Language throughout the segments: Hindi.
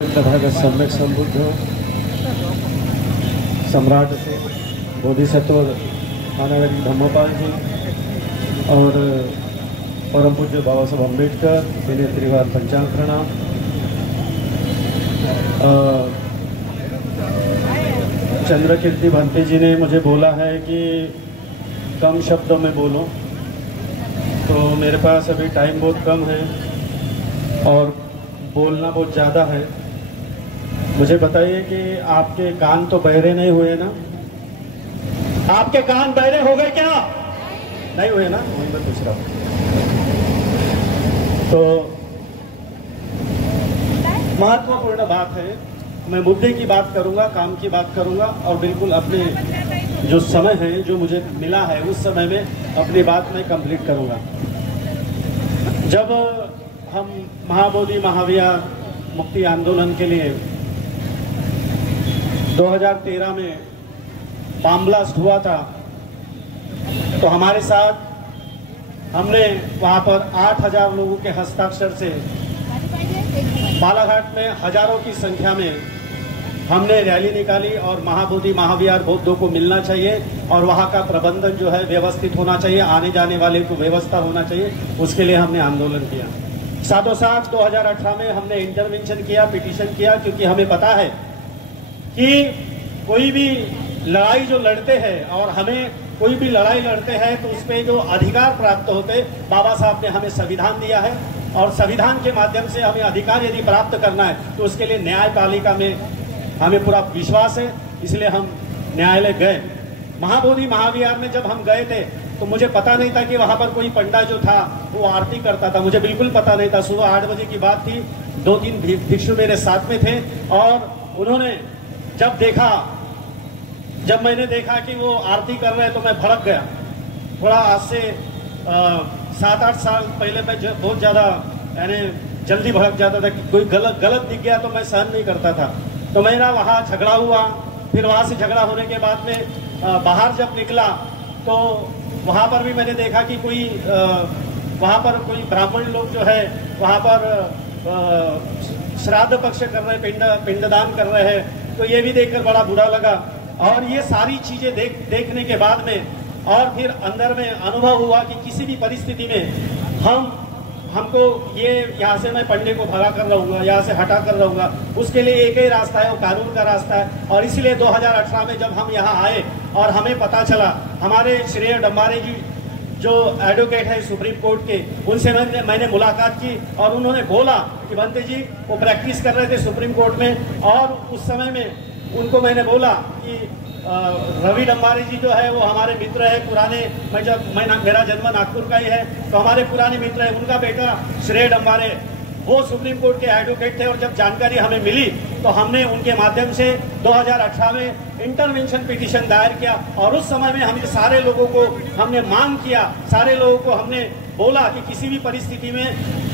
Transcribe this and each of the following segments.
तथागत सम्यक संबुद्ध सम्राट से बोधिसत्व आनंद धम्मपाल जी और परम पूज्य बाबा साहब अम्बेडकर इन्हें त्रिवार पंचांग प्रणाम। चंद्रकीर्ति भंते जी ने मुझे बोला है कि कम शब्दों में बोलो, तो मेरे पास अभी टाइम बहुत कम है और बोलना बहुत ज़्यादा है। मुझे बताइए कि आपके कान तो बहरे नहीं हुए ना? आपके कान बहरे हो गए क्या? नहीं हुए ना? वही मैं पूछ रहा हूँ। तो महत्वपूर्ण बात है, मैं मुद्दे की बात करूंगा, काम की बात करूंगा और बिल्कुल अपने जो समय है, जो मुझे मिला है, उस समय में अपनी बात मैं कंप्लीट करूंगा। जब हम महाबोधि महाविहार मुक्ति आंदोलन के लिए 2013 में बम ब्लास्ट हुआ था, तो हमारे साथ हमने वहां पर 8000 लोगों के हस्ताक्षर से बालाघाट में हजारों की संख्या में हमने रैली निकाली और महाबोधि महाविहार बौद्धों को मिलना चाहिए और वहां का प्रबंधन जो है व्यवस्थित होना चाहिए, आने जाने वाले को व्यवस्था होना चाहिए, उसके लिए हमने आंदोलन किया। साथों साथ 2018 में हमने इंटरवेंशन किया, पिटीशन किया, क्योंकि हमें पता है कि कोई भी लड़ाई जो लड़ते हैं और हमें कोई भी लड़ाई लड़ते हैं तो उसपे जो अधिकार प्राप्त होते, बाबा साहब ने हमें संविधान दिया है और संविधान के माध्यम से हमें अधिकार यदि प्राप्त करना है तो उसके लिए न्यायपालिका में हमें पूरा विश्वास है, इसलिए हम न्यायालय गए। महाबोधि महाविहार में जब हम गए थे तो मुझे पता नहीं था कि वहां पर कोई पंडा जो था वो आरती करता था, मुझे बिल्कुल पता नहीं था। सुबह 8 बजे की बात थी, 2-3 भिक्षु मेरे साथ में थे और उन्होंने जब मैंने देखा कि वो आरती कर रहे हैं तो मैं भड़क गया। थोड़ा आज से 7-8 साल पहले मैं बहुत ज्यादा यानी जल्दी भड़क जाता था कि कोई गलत दिख गया तो मैं सहन नहीं करता था। तो मेरा वहाँ झगड़ा हुआ, फिर वहाँ से झगड़ा होने के बाद में बाहर जब निकला तो वहाँ पर भी मैंने देखा कि कोई वहाँ पर कोई ब्राह्मण लोग जो है वहाँ पर श्राद्ध पक्ष कर रहे, पिंडदान कर रहे हैं, तो ये भी देखकर बड़ा बुरा लगा। और ये सारी चीजें देखने के बाद में और फिर अंदर में अनुभव हुआ कि किसी भी परिस्थिति में हमको ये यहाँ से मैं पंडे को भगा कर रहूंगा, यहाँ से हटा कर रहूंगा, उसके लिए एक ही रास्ता है, वो कानून का रास्ता है। और इसलिए 2018 में जब हम यहाँ आए और हमें पता चला, हमारे श्रेय डम्बारे जी जो एडवोकेट है सुप्रीम कोर्ट के, उनसे मैंने मुलाकात की और उन्होंने बोला कि भंते जी वो प्रैक्टिस कर रहे थे सुप्रीम कोर्ट में और उस समय में उनको मैंने बोला कि रवि डम्बारे जी जो है वो हमारे मित्र है पुराने। मेरा जन्म नागपुर का ही है, तो हमारे पुराने मित्र है, उनका बेटा श्रेय डम्बारे वो सुप्रीम कोर्ट के एडवोकेट थे। और जब जानकारी हमें मिली तो हमने उनके माध्यम से 2018 में इंटरवेंशन पिटीशन दायर किया और उस समय में हमने सारे लोगों को हमने मांग किया, सारे लोगों को हमने बोला कि किसी भी परिस्थिति में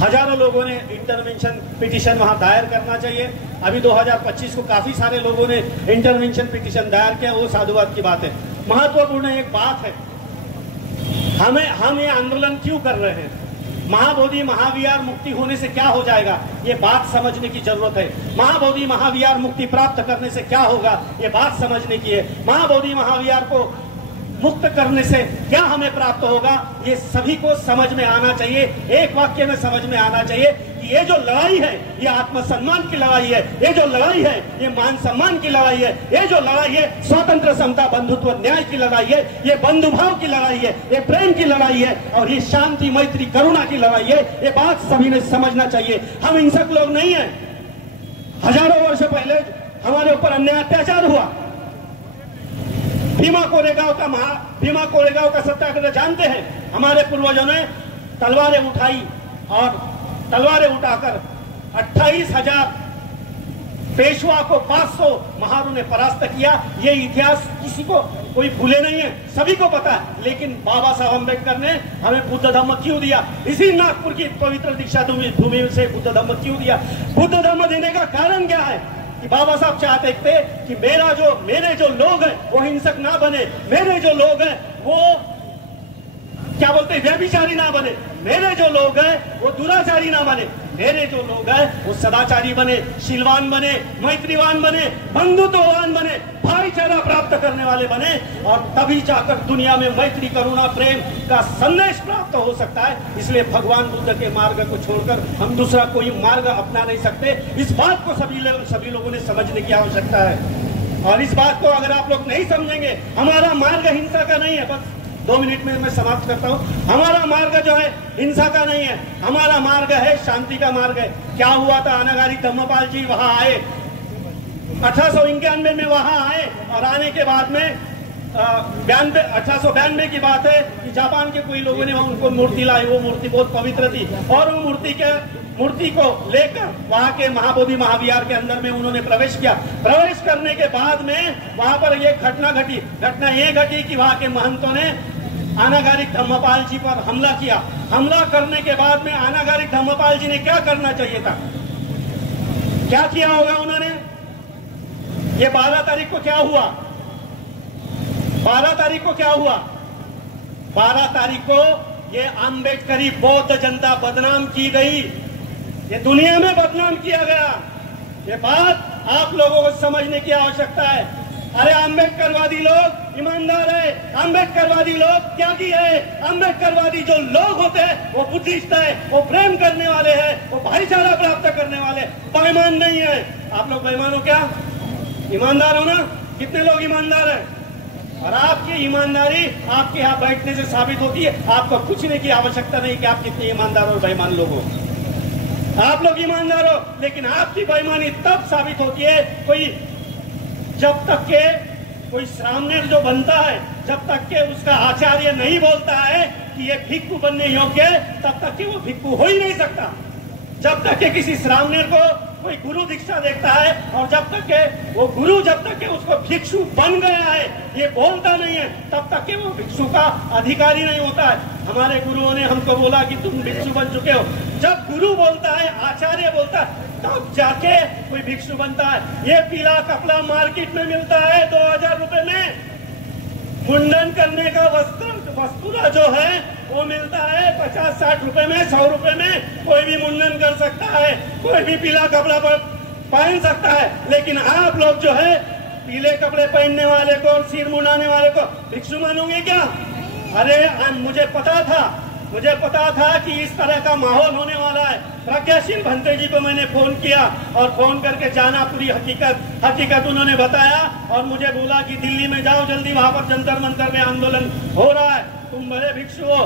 हजारों लोगों ने इंटरवेंशन पिटीशन वहां दायर करना चाहिए। अभी 2025 को काफी सारे लोगों ने इंटरवेंशन पिटीशन दायर किया, वो साधुवाद की बात है। महत्वपूर्ण एक बात है, हम ये आंदोलन क्यों कर रहे हैं, महाबोधि महाविहार मुक्ति होने से क्या हो जाएगा, ये बात समझने की जरूरत है। महाबोधि महाविहार मुक्ति प्राप्त करने से क्या होगा, ये बात समझने की है। महाबोधि महाविहार को मुक्त करने से क्या हमें प्राप्त होगा, ये सभी को समझ में आना चाहिए। एक वाक्य में समझ में आना चाहिए कि ये जो लड़ाई है ये आत्मसम्मान की लड़ाई है, ये जो लड़ाई है ये मान सम्मान की लड़ाई है, ये जो लड़ाई है स्वतंत्र समता बंधुत्व न्याय की लड़ाई है, ये बंधुभाव की लड़ाई है, ये प्रेम की लड़ाई है और ये शांति मैत्री करुणा की लड़ाई है। ये बात सभी ने समझना चाहिए। हम हिंसक लोग नहीं है। हजारों वर्ष पहले हमारे ऊपर अन्याय अत्याचार हुआ। भीमा कोरेगांव का सत्याग्रह जानते हैं। हमारे पूर्वजों ने तलवारें उठाई और तलवारें उठाकर 28,000 पेशवा को 500 महारों ने परास्त किया। ये इतिहास किसी को कोई भूले नहीं है, सभी को पता है। लेकिन बाबा साहब अम्बेडकर ने हमें बुद्ध धम्म क्यों दिया, इसी नागपुर की पवित्र दीक्षा भूमि से बुद्ध धम्म क्यों दिया। बुद्ध धम्म देने का कारण क्या है कि बाबा साहब चाहते थे कि मेरे जो लोग हैं वो हिंसक ना बने, मेरे जो लोग हैं वो क्या बोलते हैं व्यभिचारी ना बने, मेरे जो लोग हैं वो दुराचारी ना बने। मेरे जो लोग हैं वो सदाचारी बने, शीलवान बने, मैत्रीवान बने, बंधुत्ववान बने, भाईचारा प्राप्त करने वाले बने, और तभी जाकर दुनिया में मैत्री, करुणा, प्रेम का संदेश प्राप्त हो सकता है। इसलिए भगवान बुद्ध के मार्ग को छोड़कर हम दूसरा कोई मार्ग अपना नहीं सकते। इस बात को सभी लोगों ने समझने की आवश्यकता है। और इस बात को अगर आप लोग नहीं समझेंगे, हमारा मार्ग हिंसा का नहीं है। बस 2 मिनट में मैं समाप्त करता हूँ। हमारा मार्ग जो है हिंसा का नहीं है, हमारा मार्ग है शांति का मार्ग है। क्या हुआ था, अनागारी धम्मपाल जी वहां आए, 1891 में वहां आए, और आने के बाद में 1892 की बात है कि जापान के कोई लोगों ने उनको मूर्ति लाई। वो मूर्ति बहुत पवित्र थी, और वो मूर्ति को लेकर वहां के महाबोधि महाविहार के अंदर में उन्होंने प्रवेश किया। प्रवेश करने के बाद में वहां पर ये घटना ये घटी कि वहां के महंतों ने अनागारिक धम्मपाल जी पर हमला किया। हमला करने के बाद में अनागारिक धम्मपाल जी ने क्या करना चाहिए था, क्या किया होगा उन्होंने? ये 12 तारीख को क्या हुआ? 12 तारीख को क्या हुआ? 12 तारीख को ये अम्बेडकरी बौद्ध जनता बदनाम की गई, ये दुनिया में बदनाम किया गया। ये बात आप लोगों को समझने की आवश्यकता है। अरे अम्बेडकरवादी लोग ईमानदार है, अम्बेडकरवादी लोग त्यागी है, अम्बेडकरवादी जो लोग होते हैं वो बुद्धिस्ट है, वो प्रेम करने वाले हैं, वो भाईचारा प्राप्त करने वाले, बेईमान नहीं है। आप लोग बेईमान हो क्या? ईमानदार हो ना? कितने लोग ईमानदार हैं? और आपकी ईमानदारी आपके यहाँ बैठने से साबित होती है। आपको पूछने की आवश्यकता नहीं कि आप कितने ईमानदार और बेईमान लोग हो। आप लोग ईमानदार हो, लेकिन आपकी बेईमानी तब साबित होती है जब तक के कोई सामने जो बनता है, जब तक के उसका आचार्य नहीं बोलता है कि ये भिक्षु बनने योग्य है, तब तक के वो भिक्षु हो ही नहीं सकता। जब तक के किसी श्रावणीय को कोई गुरु दीक्षा देखता है, और जब तक के वो गुरु जब तक के उसको भिक्षु बन गया है ये बोलता नहीं है, तब तक के वो भिक्षु का अधिकारी नहीं होता है। हमारे गुरुओं ने हमको बोला कि तुम भिक्षु बन चुके हो। जब गुरु बोलता है, आचार्य बोलता है, तब जाके कोई भिक्षु बनता है। ये पीला कपड़ा मार्केट में मिलता है 2000 रुपए में। मुंडन करने का वस्त्रा जो है वो मिलता है 50-60 रुपए में, 100 रुपए में। कोई भी मुंडन कर सकता है, कोई भी पीला कपड़ा पहन सकता है। लेकिन आप लोग जो है पीले कपड़े पहनने वाले को और सिर मुंडाने वाले को भिक्षु मानोगे क्या? अरे मुझे पता था कि इस तरह का माहौल होने वाला है। प्रज्ञाशील भंते जी को मैंने फोन किया, और फोन करके जाना पूरी हकीकत उन्होंने बताया, और मुझे बोला कि दिल्ली में जाओ जल्दी, वहां पर जंतर मंतर में आंदोलन हो रहा है, तुम बड़े भिक्षु हो,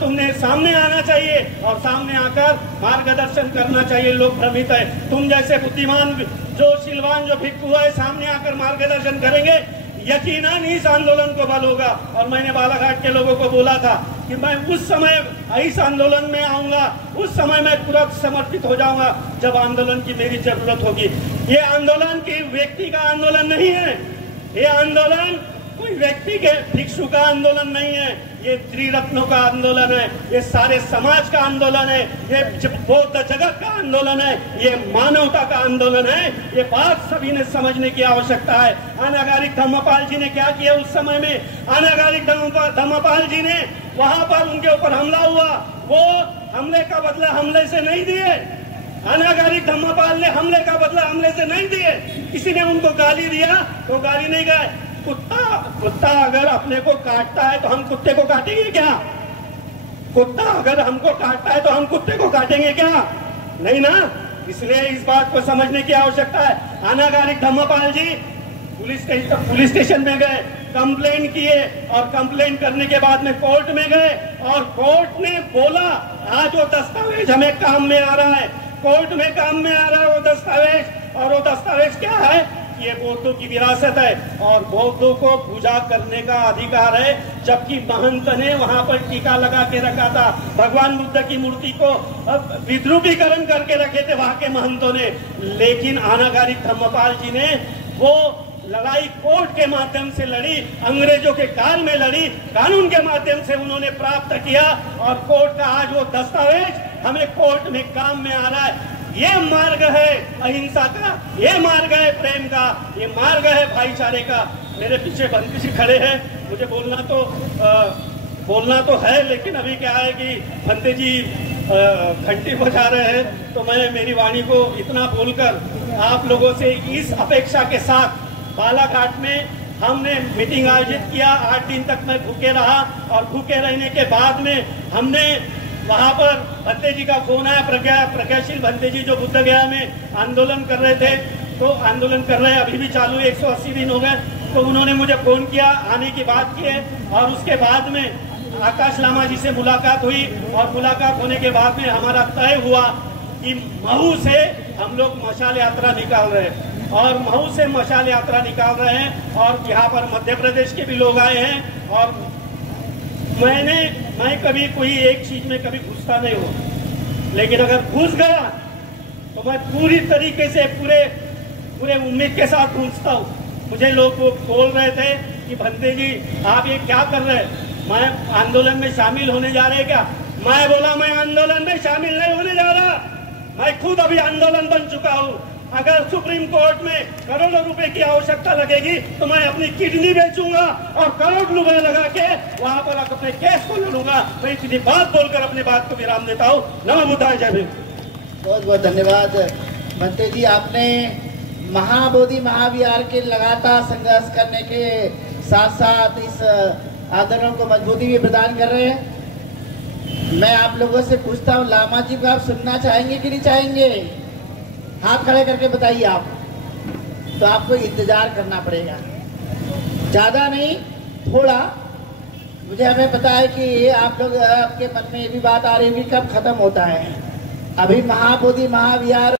तुमने सामने आना चाहिए और सामने आकर मार्गदर्शन करना चाहिए। लोग भ्रमित है, तुम जैसे बुद्धिमान जो शीलवान जो भिक्षु है सामने आकर मार्गदर्शन करेंगे, यकीनन इस आंदोलन को बल होगा। और मैंने बालाघाट के लोगों को बोला था कि मैं उस समय इस आंदोलन में आऊंगा, उस समय मैं तुरंत समर्पित हो जाऊंगा जब आंदोलन की मेरी जरूरत होगी। ये आंदोलन की व्यक्ति का आंदोलन नहीं है, ये आंदोलन कोई व्यक्ति के भिक्षु का आंदोलन नहीं है, ये त्रिरत्नों का आंदोलन है, ये सारे समाज का आंदोलन है, ये बौद्ध जगत का आंदोलन है, ये मानवता का आंदोलन है। ये बात सभी ने समझने की आवश्यकता है। अनागारिक धम्मपाल जी ने क्या किया उस समय में? अनागारिक धम्मपाल जी ने वहां पर उनके ऊपर हमला हुआ, वो हमले का बदला हमले से नहीं दिए। अनागारिक धम्मपाल ने हमले का बदला हमले से नहीं दिए। किसी ने उनको गाली दिया तो गाली नहीं गए। कुत्ता अगर अपने को काटता है तो हम कुत्ते को काटेंगे क्या? कुत्ता अगर हमको काटता है तो हम कुत्ते को काटेंगे क्या? नहीं ना। इसलिए इस बात को समझने की आवश्यकता है। अनागारिक धम्मपाल जी पुलिस स्टेशन में गए, कंप्लेन किए, और कंप्लेन करने के बाद में कोर्ट में गए, और कोर्ट ने बोला आज वो दस्तावेज हमें काम में आ रहा है, कोर्ट में काम में आ रहा है वो दस्तावेज। और वो दस्तावेज क्या है? ये बौद्धों की विरासत है और बौद्धों को पूजा करने का अधिकार है। जबकि महंत ने वहां पर टीका लगा के रखा था, भगवान बुद्ध की मूर्ति को विद्रूपीकरण करके रखे थे वहां के महंतों ने। लेकिन अनागारिक धम्मपाल जी ने वो लड़ाई कोर्ट के माध्यम से लड़ी, अंग्रेजों के काल में लड़ी, कानून के माध्यम से उन्होंने प्राप्त किया, और कोर्ट का आज वो दस्तावेज हमें कोर्ट में काम में आ रहा है। ये मार्ग है अहिंसा का, ये मार्ग है प्रेम का, ये मार्ग है भाईचारे का। मेरे पीछे भंते जी खड़े हैं, मुझे बोलना तो है, लेकिन अभी क्या है कि भंते जी घंटी बजा रहे हैं, तो मैं मेरी वाणी को इतना बोलकर आप लोगों से इस अपेक्षा के साथ बालाघाट में हमने मीटिंग आयोजित किया। 8 दिन तक मैं भूखे रहा और भूखे रहने के बाद में हमने वहां पर भंते जी का फोन आया, प्रज्ञाशील भंते जी जो बुद्ध गया में आंदोलन कर रहे थे, तो आंदोलन कर रहे हैं, अभी भी चालू 180 दिन हो गए। तो उन्होंने मुझे फोन किया, आने की बात की है, और उसके बाद में आकाश लामा जी से मुलाकात हुई और मुलाकात होने के बाद में हमारा तय हुआ कि महू से हम लोग मशाल यात्रा निकाल रहे हैं और महू से मशाल यात्रा निकाल रहे हैं। और यहाँ पर मध्य प्रदेश के भी लोग आए हैं और मैं कभी कोई एक चीज में कभी घुसता नहीं हूँ, लेकिन अगर घुस गया तो मैं पूरी तरीके से पूरे उम्मीद के साथ घुसता हूँ। मुझे लोग बोल रहे थे कि भंते जी आप ये क्या कर रहे हैं, मैं आंदोलन में शामिल होने जा रहे क्या? मैं बोला मैं आंदोलन में शामिल नहीं होने जा रहा, मैं खुद अभी आंदोलन बन चुका हूँ। अगर सुप्रीम कोर्ट में करोड़ों रुपए की आवश्यकता लगेगी तो मैं अपनी किडनी बेचूंगा और करोड़ रुपए लगा के वहां पर अपने केस को लड़ूंगा। मैं इतनी बात बोलकर अपनी बात को विराम देता हूँ। नमो बुद्धाय, जय भीम। बहुत बहुत धन्यवाद भंते जी, आपने महाबोधि महाविहार के लगातार संघर्ष करने के साथ साथ इस आंदोलन को मजबूती भी प्रदान कर रहे हैं। मैं आप लोगों से पूछता हूँ, लामा जी को आप सुनना चाहेंगे कि नहीं चाहेंगे? हाथ खड़े करके बताइए आप। तो आपको इंतजार करना पड़ेगा, ज्यादा नहीं, थोड़ा। मुझे हमें पता है कि आप लोग, आपके मन में ये भी बात आ रही है कि कब खत्म होता है। अभी महाबोधि महाविहार